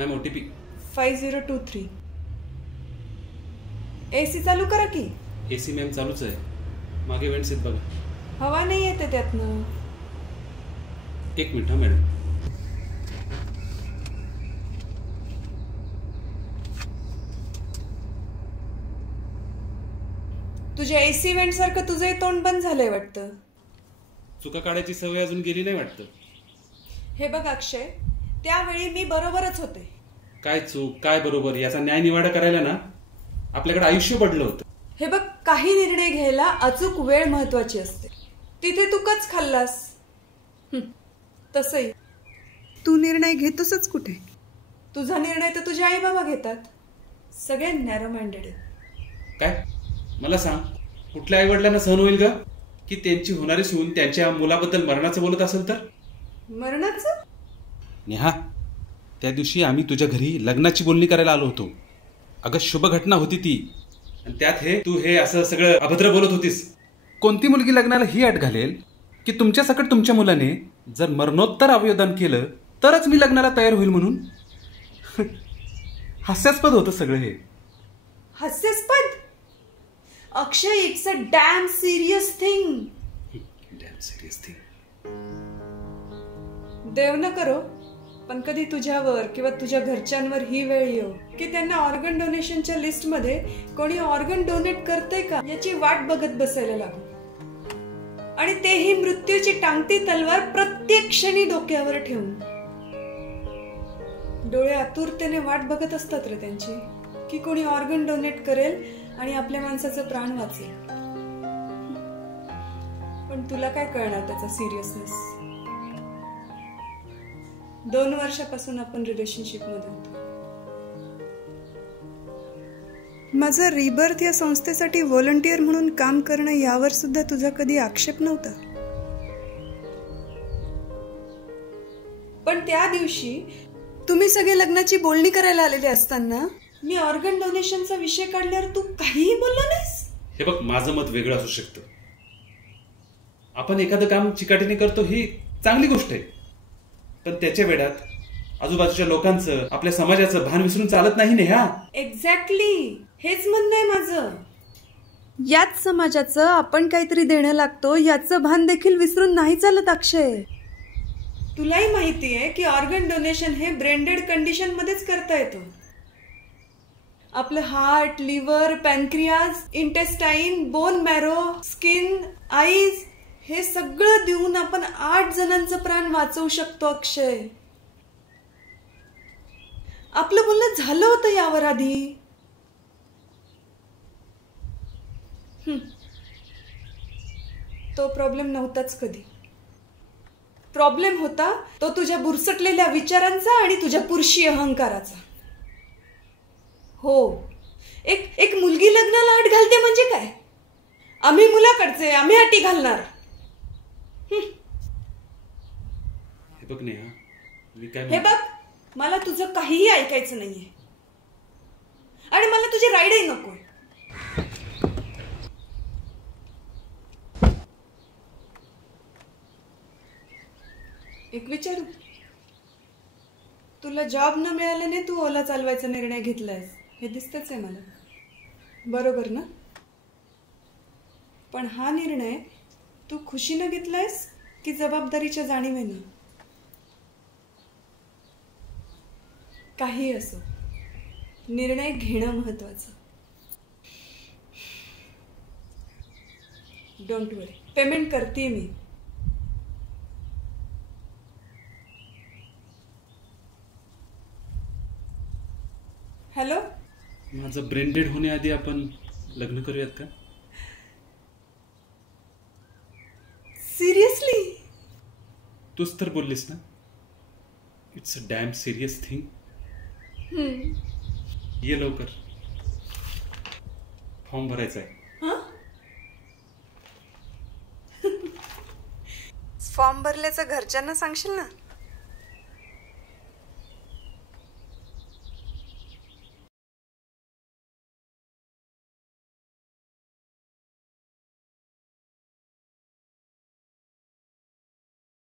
Ma'am OTP 5023. AC चालू करा की. AC मॅम चालूच आहे. मागे वेंट्स आहेत बघा. हवा नाही येते त्यातनं. एक मिनिट मॅडम. तुझ्या AC वेंट सारखं तुझंही तोंड बंद झालंय वाटतं. चुका काढायची सवय अजून गेली नाही वाटतं. हे बघ अक्षय, त्यावेळी मी बरोबरच होते. काय चूक काय बरोबर याचा न्याय निवाडा करायला ना आपल्याकडे आयुष्य पडलं होतं. हे बघ, काही निर्णय घ्यायला अचूक वेळ महत्वाची असते. तिथे तू कच खाल्लास. तसंही तू निर्णय घेतोसच कुठे. तुझा निर्णय तर तुझे आई बाबा घेतात. सगळे नॅरो माइंडेड आहेत. काय मला सांग, कुठल्या आई वडिलांना सहन होईल ग की त्यांची होणारी सून त्यांच्या मुलाबद्दल मरणाचं बोलत असेल तर? मरणाचं? नेहा, त्या दिवशी आम्ही तुझ्या घरी लग्नाची बोलणी करायला आलो होतो. अगं शुभ घटना होती ती, आणि त्यात तू हे असं सगळं अभद्र बोलत होतीस. कोणती मुलगी लग्नाला ही अट घालेल की तुमच्या सकट तुमच्या मुलाने जर मरणोत्तर अवयवदान केलं तरच मी लग्नाला तयार होईल म्हणून? हास्यास्पद होतं सगळं हे. हास्यास्पद? Akshay, it's a damn serious thing. Damn serious thing. देव न करो, पण कधी तुझ्यावर किंवा तुझ्या घरच्यांवर ही वेळ येऊ की त्यांना ऑर्गन डोनेशनच्या लिस्ट मध्ये कोणी ऑर्गन डोनेट करते का याची वाट बघत बसायला लागू, आणि तेही मृत्यूची टांगती तलवार प्रत्येक क्षणी डोक्यावर ठेवून. डोळे आतुरतेने वाट बघत असतात रे त्यांची, की कोणी ऑर्गन डोनेट करेल आणि आपल्या माणसाचं प्राण वाचेल. पण तुला काय कळणार त्याचा सिरियसनेस. 2 वर्षापासून आपण रिलेशनशिप मध्ये होतो. माझं रिबर्थ या संस्थेसाठी व्हॉलंटियर म्हणून काम करणं यावर सुद्धा तुझा कधी आक्षेप नव्हता. पण त्या दिवशी तुम्ही सगळे लग्नाची बोलणी करायला आलेले असताना मी ऑर्गन डोनेशनचा विषय काढल्यावर तू काहीही बोलला नाहीस. हे बघ, माझं मत वेगळं असू शकतं. आपण एखादं काम चिकाटीने करतो ही चांगली गोष्ट आहे, पण त्याच्या वेळात आजूबाजूच्या लोकांचं आपल्या समाजाचं भान विसरून चालत नाही नेहा. एक्झॅक्टली, हेच म्हणणं आहे माझं. याच समाजाचं आपण काहीतरी देणं लागतो याचं भान देखील विसरून नाही चालत अक्षय. तुलाही माहिती आहे की ऑर्गन डोनेशन हे ब्रेंडेड कंडिशन मध्येच करता येतं. आपलं heart, liver, pancreas, intestine, bone marrow, skin, eyes हे सगळं देऊन आपण 8 जणांचं प्राण वाचवू शकतो अक्षय. आपलं बोलणं झालं होतं यावर आधी. तो प्रॉब्लेम नव्हताच कधी. प्रॉब्लेम होता तो तुझ्या बुरसटलेल्या विचारांचा आणि तुझ्या पुरुषी अहंकाराचा. हो, एक मुलगी लग्नाला अट घालते म्हणजे काय? आम्ही मुलाकडचे, आम्ही अटी घालणार. हे बघ नेहा, मी काय हे बघ, मला तुझं काहीही ऐकायचं नाहीये आणि मला तुझी राईडही नको. एक विचारू, तुला जॉब न मिळाल्याने तू ओला चालवायचा निर्णय घेतलायस हे दिसतच आहे मला, बरोबर ना? पण हा निर्णय तू खुशीनं घेतलायस की जबाबदारीच्या जाणीवेनं? काही असो, निर्णय घेणं महत्वाचं. डोंट वरी, पेमेंट करते मी. हॅलो, माझं ब्रेन डेड होण्याआधी आपण लग्न करूयात का? सिरियसली? तूच तर बोललीस ना, it's a damn serious thing. ये लवकर, फॉर्म भरायचा आहे. फॉर्म भरल्याचं घरच्यांना सांगशील ना?